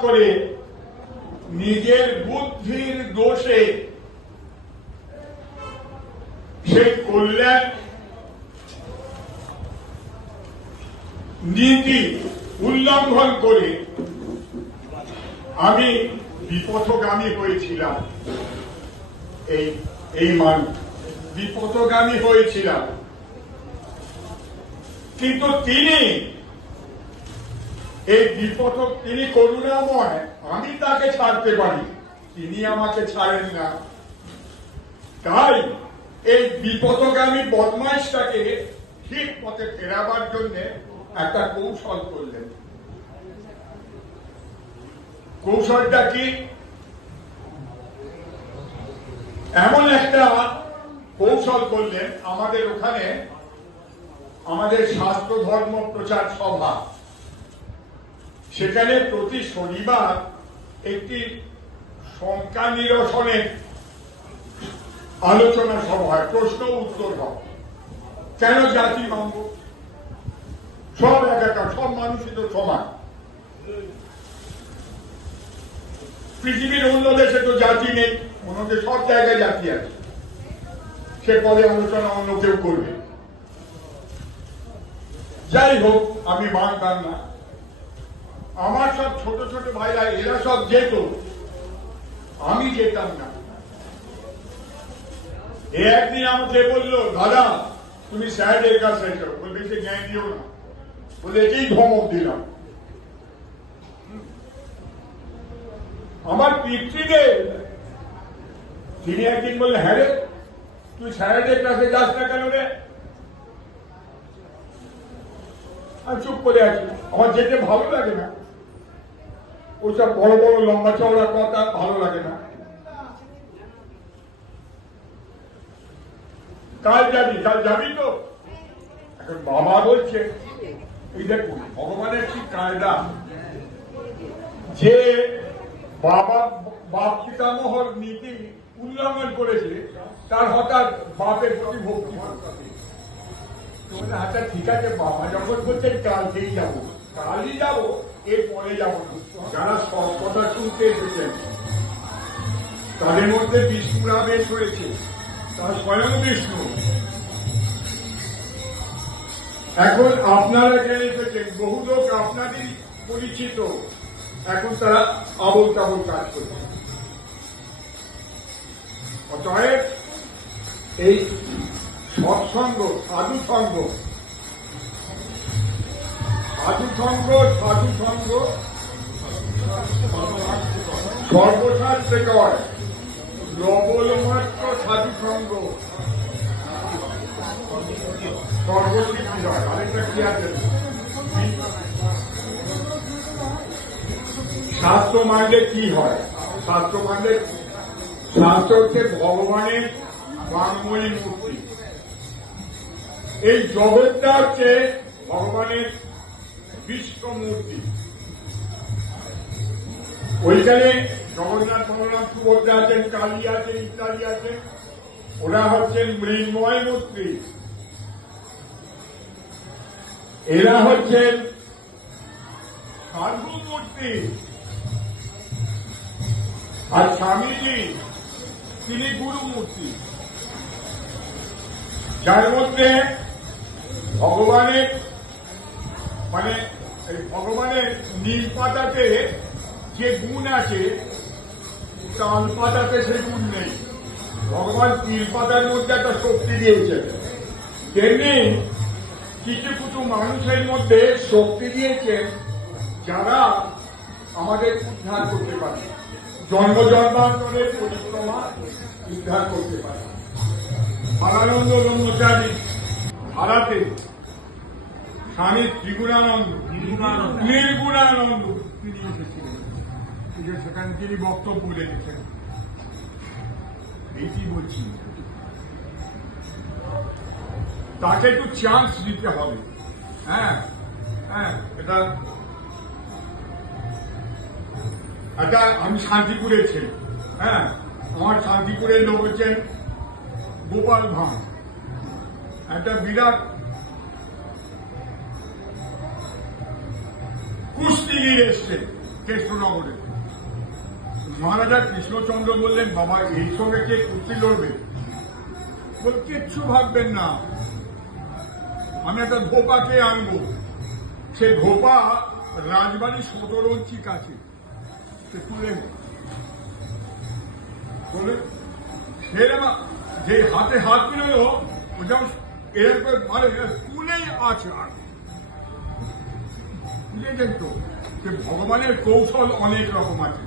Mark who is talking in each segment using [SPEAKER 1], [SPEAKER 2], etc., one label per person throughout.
[SPEAKER 1] করে নিজের বুদ্ধির দোষে সেই কল্যাণ নীতি উল্লঙ্ঘন করে আমি বিপথগামী হয়েছিলাম। এই এই মান বিপথগামী হয়েছিলাম। কিন্তু তিনি এই বিপদ তিনি করুণাময় আমি তাকে ছাড়তে পারি। তিনি আমাকে ছাড়েন না। তাই এই বিপদগামী বদমাইশটাকে ঠিক পথে ফেরাবার জন্য একটা কৌশল করলেন। কৌশলটা কি? এমন একটা কৌশল করলেন আমাদের ওখানে, আমাদের শাস্ত্র ধর্ম প্রচার সভা। সেখানে প্রতি শনিবার একটি শঙ্কা নিরসনের আলোচনা সভা হয়, প্রশ্ন উত্তর হয়। কেন জাতি মানব? সব একাকার সব মানুষই তো সমান। পৃথিবীর অন্য দেশে তো জাতি নেই, অন্য দেশে সব জায়গায় জাতি আছে। সে পদে আলোচনা অন্য কেউ করবে। যাই হোক, আমি মানতাম না। আমার সব ছোট ছোট ভাইরা, এরা সব যেত। আমি যেতাম না। এ একদিন আমাকে বলল, দাদা, তুমি স্যারের কাছে এসো। জ্ঞান দিও না। বলে একেই ধমক দিলাম। আমার পিতৃদেব তিনি একদিন বললেন হ্যাঁ রে, তুই স্যারেদের কাছে যাস না কেন রে? আমি চুপ করে আছি। আমার যেতে ভালো লাগে না। ওইসব বড় বড় লম্বা চওড়া কথা ভালো লাগে না। কাল যাবি কাল যাবি তো? এখন বাবা বলছে, এই দেখুন ভগবানের কি কায়দা? যে বাবা, বাপ পিতামহর নীতি উল্লঙ্ঘন করেছে, তার হঠাৎ বাপের প্রতি ভক্তি আচ্ছা ঠিক আছে, বাবা যখন বলছেন কালকেই যাব। কালই যাব। এর পরে যাব না। যারা সব শুনতে এসেছেন, তাদের মধ্যে বিষ্ণুরা বেশ হয়েছে তার স্বয়ং বিষ্ণু। এখন আপনারা এখানে এসেছেন, বহু লোক আপনারই পরিচিত। এখন তারা আবল তাবল কাজ করছে। অতএব এই সৎসঙ্গ সাধু সঙ্গ সাধু সঙ্গ সাধু সঙ্গ সর্বশাস্ত্রকর লবলমাত্র সাধু সঙ্গ হয়। আরেকটা কি আছে? শাস্ত্র মানলে কি হয়? শাস্ত্র মানলে শাস্ত্র হচ্ছে ভগবানের বাংময়ী মূর্তি এই জগৎটা হচ্ছে ভগবানের বিশ্ব মূর্তি ওইখানে জগন্নাথ বলরাম সুভদ্রা আছেন, কালী আছেন, ইত্যাদি আছেন। ওরা হচ্ছেন মৃন্ময় মূর্তি। এরা হচ্ছেন সাধু মূর্তি আর স্বামীজি তিনি গুরু মূর্তি যার মধ্যে ভগবানের মানে এই ভগবানের নীল পাতাতে যে গুণ আছে তাল পাতাতে সে গুণ নেই। ভগবান তিল পাতার মধ্যে একটা শক্তি দিয়েছেন। তেমনি কিছু কিছু মানুষের মধ্যে শক্তি দিয়েছেন যারা আমাদের উদ্ধার করতে পারে। জন্ম জন্মান্তরের পরিক্রমা উদ্ধার করতে পারে। আনন্দ ব্রহ্মচারী ভারতে স্বামী ত্রিগুণানন্দ। নির্গুণানন্দ তিনি এসেছিলেন সেখানে তিনি বক্তব্য রেখেছেন। এইটি বলছি। তাকে একটু চান্স দিতে হবে। হ্যাঁ হ্যাঁ এটা এটা আমি শান্তিপুরের ছেলে হ্যাঁ আমার শান্তিপুরের লোক হচ্ছেন গোপাল ভাঁড়। একটা বিরাট কুস্তিগির এসছে কৃষ্ণনগরে মহারাজা কৃষ্ণচন্দ্র বললেন, বাবা, এই সঙ্গে কে কুস্তি লড়বে? কিচ্ছু ভাববেন না। আমি একটা ধোপাকে আনব। সে ধোপা রাজবাড়ির সতরঞ্চি কাছে। সে তুলে যে হাতে হাত মিলালো ও যেমন এরকম মানে তুলেই আছে আর বুঝেছেন তো যে ভগবানের কৌশল অনেক রকম আছে।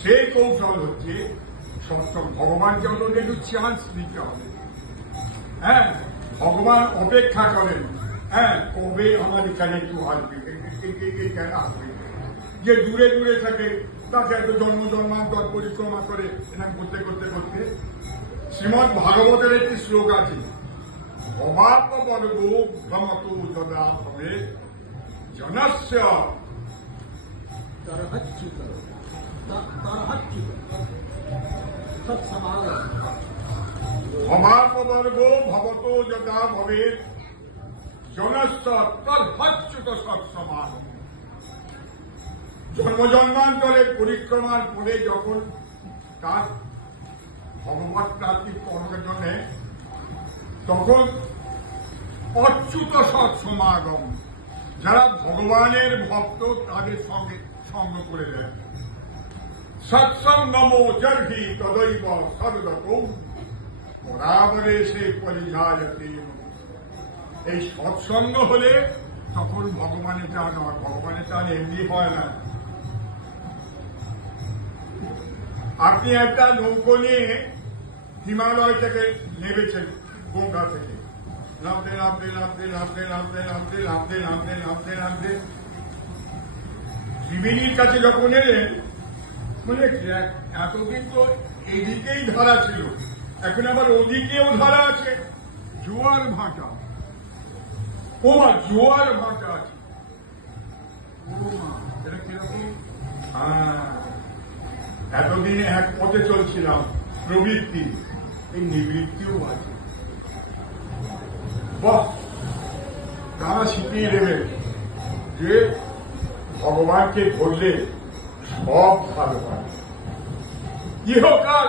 [SPEAKER 1] সেই কৌশল হচ্ছে সপ্তম ভগবানকে আমাদের একটু চান্স দিতে হবে। হ্যাঁ ভগবান অপেক্ষা করেন। হ্যাঁ কবে আমার এখানে একটু আসবে? আসবে? যে দূরে দূরে থাকে, তাকে এত জন্ম, জন্মান্তর পরিক্রমা করে এরকম করতে করতে করতে। শ্রীমৎ ভাগবতের একটি শ্লোক আছে অবাপ বর্গ ভ্রমত যদা ভবে জনস্য। তর্হচ্যুত। ভবত যথা ভবেত জনস্য তর্হচ্যুত সৎসমাজ জন্মজন্মান্তরে পরিক্রমার পরে যখন তার ভগবত প্রাপ্তি করার তখন অচ্যুত সৎ সমাগম। যারা ভগবানের ভক্ত তাদের সঙ্গে সঙ্গ করে দেন সৎসঙ্গম জর্হি তদৈব বরাবরে সে পরিঝায়তে এই সৎসঙ্গ হলে তখন ভগবানের টান হয় ভগবানের টান এমনি হয় না। আপনি একটা নৌকো নিয়ে হিমালয় থেকে নেমেছেন, গঙ্গা থেকে। নামতে নামতে নামতে নামতে নামতে নামতে নামতে নামতে নামতে নামতে ত্রিবেণীর কাছে যখন এলেন মানে এতদিন তো এদিকেই ধারা ছিল, এখন আবার ওদিকেও ধারা আছে। জোয়ার ভাটা। ও মা, জোয়ার ভাটা আছে। ও মা হ্যাঁ এতদিন এক পথে চলছিলাম প্রবৃত্তি। এই নিবৃত্তিও আছে। বাহ। তারা শিখিয়ে দেবেন যে ভগবানকে ধরলে সব ভালো হয়। ইহকাল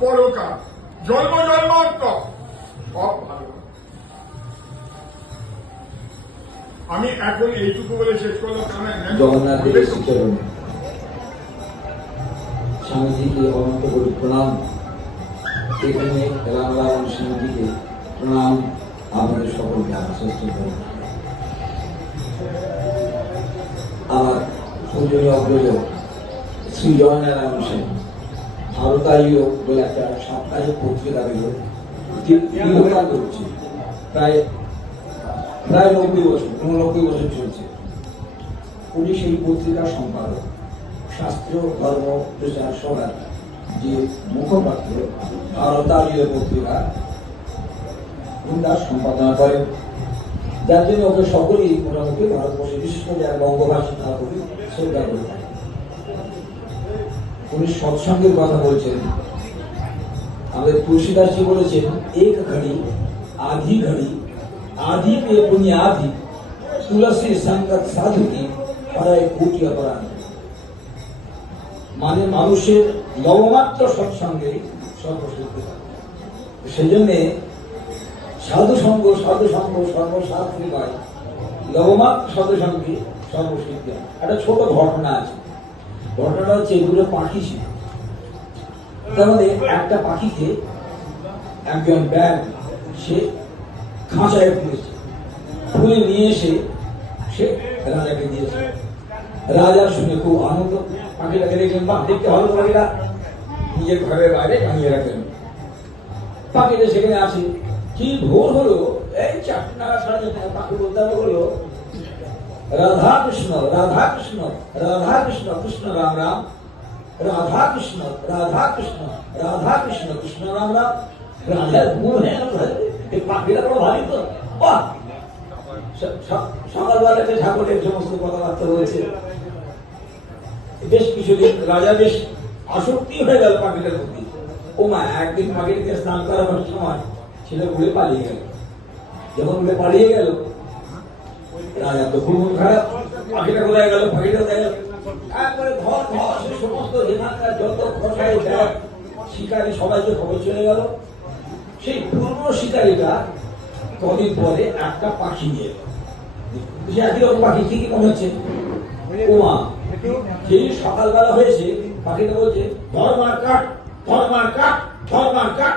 [SPEAKER 1] পরকাল জন্ম জন্মান্তর সব ভালো আমি এখন এইটুকু বলে শেষ করলাম
[SPEAKER 2] জগন্নাথের শ্রীচরণে স্বামীজিকে অনন্ত করি প্রণাম। এখানে রামলাল স্বামীজিকে প্রণাম। আমাদের সকলকে আশ্বস্ত করে। আমার পূজনীয় অগ্রজ শ্রী জয়নারায়ণ সেন ভারতায়ীয় বলে একটা সাপ্তাহিক পত্রিকা দিল দীর্ঘকাল করছে। প্রায় প্রায় নব্বই বছর, উননব্বই বছর চলছে। উনি সেই পত্রিকার সম্পাদক। শাস্ত্র ধর্ম, প্রচার সভার যে মুখপাত্র ভারতালীয় পত্রিকা ভূমিকা সম্পাদনা করেন যার জন্য ওকে সকলেই মোটামুটি ভারতবর্ষে বিশেষ করে যারা বঙ্গভাষী, তার করি শ্রদ্ধা করে উনি সৎসঙ্গের কথা বলছেন। আমাদের তুলসীদাসজি বলেছেন, এক ঘড়ি, আধি ঘড়ি, আধি পেয়ে পুনি আধি তুলসী সংকট সাধুকে পরায় কোটি অপরাধ মানে মানুষের নবমাত্র সৎসঙ্গে সর্বসুখ সেজন্যে সাধু সঙ্গ সাধু সঙ্গ সর্বশাস্ত্রী পায় লবমাত্র সাধু সঙ্গে সর্বসিদ্ধ। একটা ছোট ঘটনা আছে। ঘটনাটা হচ্ছে এগুলো পাখি ছিল। তার মধ্যে একটা পাখিকে একজন ব্যাগ, সে খাঁচায় পুড়েছে পুড়ে নিয়ে এসে সে রাজাকে দিয়েছে। রাজা শুনে খুব আনন্দ। পাখিটাকে দেখলেন বা দেখতে ভালো পাখিটা। নিজের ঘরের বাইরে টাঙিয়ে রাখলেন। পাখিটা সেখানে আছে কি ভোর হলো? এই চারটে সাড়ে চারটে পাখি বলতে রাধা কৃষ্ণ রাধা কৃষ্ণ রাধা কৃষ্ণ কৃষ্ণ রাম রাম। রাধা কৃষ্ণ রাধা কৃষ্ণ রাধা কৃষ্ণ কৃষ্ণ রাম রাম। রাধার ঘুম হয়ে এই পাখিটা বড় ভারী তো। বাহ! স- স- সকালবেলাতে ঠাকুরের সমস্ত কথাবার্তা হয়েছে, বেশ কিছুদিন রাজা বেশ আসক্তি হয়ে গেল পাখিটার প্রতি। ও মা একদিন পাখিটাকে স্নান করানোর সময় ছেলে উড়ে পালিয়ে গেল। যখন উড়ে পালিয়ে গেল, রাজা তো খুব খারাপ। পাখিটা কোথায় গেল? পাখিটা গেল? সমস্ত যত ব্যাগ শিকারী সবাইকে খবর চলে গেল। সেই পূর্ণ শিকারীটা কদিন পরে একটা পাখি নিয়ে সে একই রকম পাখি, ঠিকই মনে হচ্ছে। ওমা যেই সকালবেলা হয়েছে, পাখিটা বলছে ধর্মার কাঠ ধর্মার কাঠ ধর্মার কাঠ।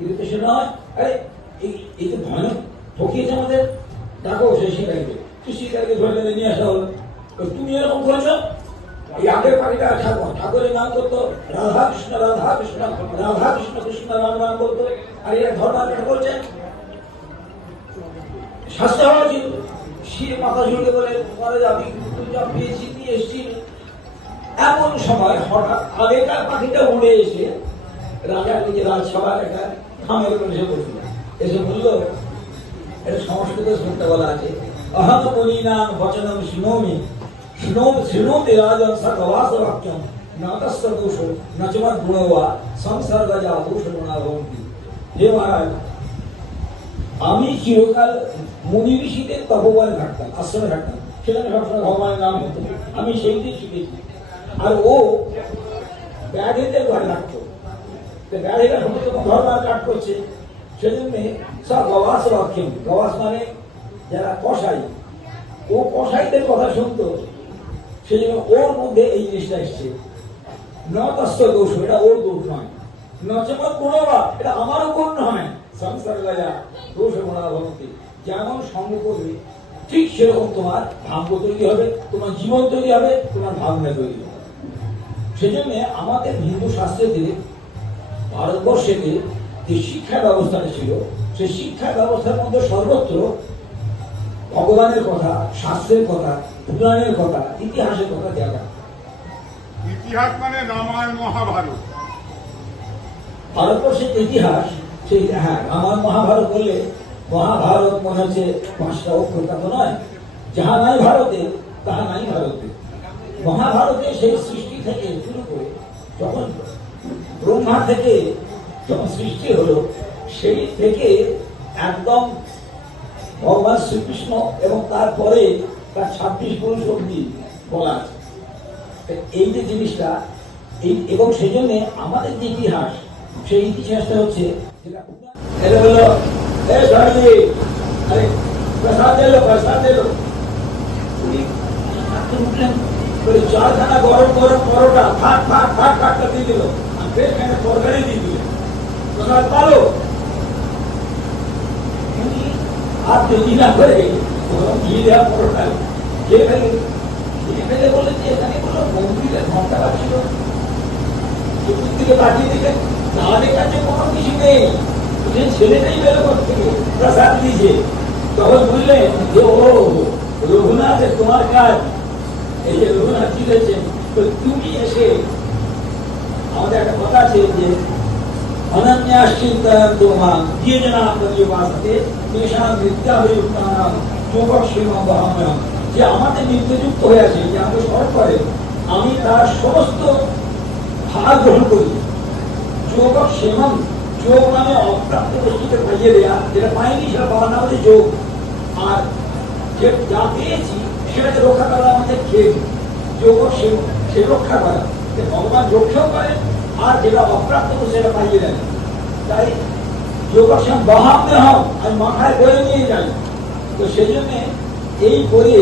[SPEAKER 2] এটা তো সে নয় আরে এই এই তো ভয়ানক ঠকিয়েছে আমাদের ডাকো সেই শিকারীকে। তুই শিকারীকে ধরে বেঁধে নিয়ে আসা হলো। তুমি এরকম করেছ? এই আগের পাখিটা ঠাকুর, ঠাকুরের নাম করতো রাধা কৃষ্ণ রাধা কৃষ্ণ রাধা কৃষ্ণ কৃষ্ণ রাম রাম বলতো আর এরা ধর্মান্তর করছে। শাস্তি হওয়া উচিত। সে মাথা ঝুঁকে বলে মহারাজ আমি কিন্তু যা পেয়েছি, নিয়ে এসেছি। এমন সময় হঠাৎ আগেকার পাখিটা উড়ে এসে রাজার নিজে রাজসভার একটা খামের উপর এসে বসল এসে বলল এটা সংস্কৃত শুনতে বলা আছে অহম মুনীনাম বচনম শৃণোমি শৃণোম শৃণোতে রাজন সদবাস বাক্যম নাতস্য দোষ নচমত গুণবা সংসর্গ যা দোষ গুণা ভবন্তি হে মহারাজ আমি চিরকাল মুনি ঋষিদের তপবনে থাকতাম আশ্রমে থাকতাম সেখানে সবসময় ভগবানের নাম হতো আমি সেইটাই শিখেছি আর ও ব্যাধেদের ঘরে থাকতো তো ব্যাধেরা সমস্ত কাট করছে সেজন্য সব গবাস বাক্যম গবাস মানে যারা কষাই ও কষাইদের কথা শুনতো। সেজন্য ওর মধ্যে এই জিনিসটা এসছে। নতস্ত দোষ, এটা ওর দোষ নয়। নচমত গুণবা এটা আমারও গুণ নয়। সংসার গায়া দোষ গুণা ভবতি যেমন সঙ্গ করবে, ঠিক সেরকম তোমার ভাগ্য তৈরি হবে, তোমার জীবন তৈরি হবে, তোমার ভাবনা তৈরি হবে। সেজন্য আমাদের হিন্দু শাস্ত্রেতে ভারতবর্ষেতে যে শিক্ষা ব্যবস্থাটা ছিল সেই শিক্ষা ব্যবস্থার মধ্যে সর্বত্র ভগবানের কথা শাস্ত্রের কথা পুরাণের কথা ইতিহাসের কথা থাকে।
[SPEAKER 1] ইতিহাস মানে রামায়ণ মহাভারত।
[SPEAKER 2] ভারতবর্ষের ইতিহাস সেই হ্যাঁ রামায়ণ মহাভারত বললে মহাভারত মনে হচ্ছে পাঁচটা অক্ষর তা তো নয়। যাহা নাই ভারতে তাহা নাই ভারতে। মহাভারতে সেই সৃষ্টি থেকে শুরু করে যখন ব্রহ্মা থেকে যখন সৃষ্টি হলো, সেই থেকে একদম ভগবান শ্রীকৃষ্ণ এবং তারপরে তার ছাব্বিশ পুরুষ অব্দি বলা আছে। এই যে জিনিসটা, এই এবং সেই জন্য আমাদের যে ইতিহাস, সেই ইতিহাসটা হচ্ছে চারখানা গরম গরম পরোটা ফাট ফাট ফাট ফাট করে দিয়ে দিল। আর ফের খানে তরকারি দিয়ে দিল প্রসাদ পালো উনি না করে গরম ঘি দেওয়া পরোটা খেয়ে ফেলে খেয়ে বললেন যে এখানে কোনো মন্দিরের ঘণ্টা বাজছিল। চতুর্দিকে দিকে তাকিয়ে দেখে তাদের কাছে কোনো কিছু নেই। ছেলেটাই বেরো করতে প্রসাদ দিয়েছে তখন বুঝলেন যে ও রঘুনাথ তোমার কাজ। এই যে রঘুনাথ জিতেছেন তো তুমি এসে আমাদের একটা কথা আছে যে আমি তার সমস্ত ভাগ গ্রহণ করি। যোগ সেবন যোগ মানে অপ্রাপ্ত বস্তুকে পাইয়ে দেয়া, যেটা পাইনি সেটা পাওয়ার নাম হচ্ছে যোগ আর যে যা পেয়েছি, সেটাকে রক্ষা করা আমাদের খেয়ে। যোগ সে রক্ষা করা। যে ভগবান রক্ষাও করেন আর যেটা অপ্রাপ্ত সেটা পাইয়ে দেন তাই যোগাসন বহাতে হম আমি মাথায় বয়ে নিয়ে যাই। তো সেই জন্য এই করে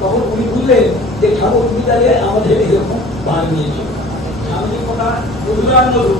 [SPEAKER 2] তখন উনি বুঝলেন যে, ঠাকুর, তুমি তাহলে আমাদের এরকম ভাগ নিয়েছিল স্বামী কোটা মধুরান মধু